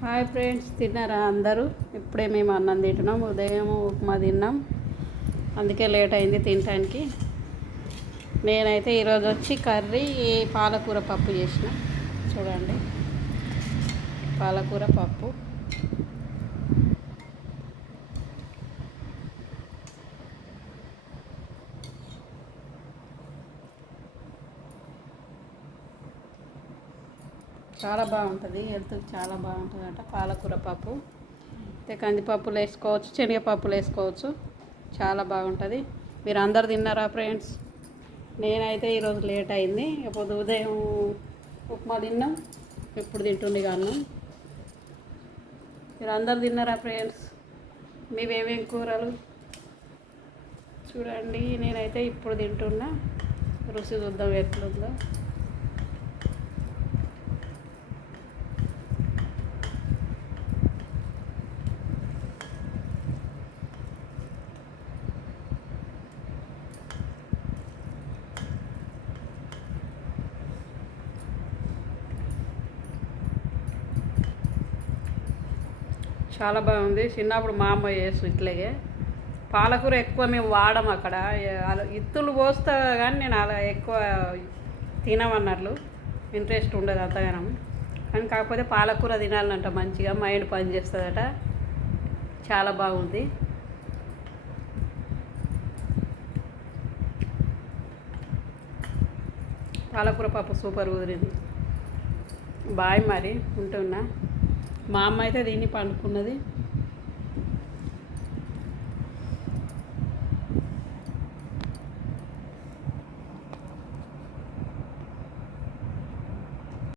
Hi friends, తిన్నారా అందరూ? ఇప్పుడే మేము అన్నం తింటున్నాం. ఉదయం ఉప్మా తిన్నాం, అందుకే లేట్ అయింది తినటానికి. నేనైతే ఈరోజు వచ్చి కర్రీ పాలకూర పప్పు చేసిన. చూడండి, పాలకూర పప్పు. చాలా బాగుంటుంది, హెల్త్కి చాలా బాగుంటుందట పాలకూర పప్పు. అయితే కందిపప్పులు వేసుకోవచ్చు, శనగపప్పులు వేసుకోవచ్చు, చాలా బాగుంటుంది. మీరు అందరు తిన్నారా ఫ్రెండ్స్? నేనైతే ఈరోజు లేట్ అయింది. ఇప్పుడు ఉదయం ఉప్మా తిన్నాం, ఇప్పుడు తింటుండే కాను. మీరు అందరు తిన్నారా ఫ్రెండ్స్? మీవేమేం కూరలు? చూడండి, నేనైతే ఇప్పుడు తింటున్నా. రుచి చూద్దాం ఎట్లుందో. చాలా బాగుంది. చిన్నప్పుడు మా అమ్మ చేసు ఇట్లాగే. పాలకూర ఎక్కువ మేము వాడము అక్కడ. ఇత్తులు పోస్తా కానీ నేను అలా ఎక్కువ తినమన్నట్లు ఇంట్రెస్ట్ ఉండదు అంతగానం. కానీ కాకపోతే పాలకూర తినాలంట, మంచిగా మైండ్ పని చేస్తుందట. చాలా బాగుంది. పాలకూర పప్పు సూపర్ కుదిరింది. బాయ్, మరి ఉంటున్నా. మా అమ్మ అయితే దీన్ని పండుకున్నది.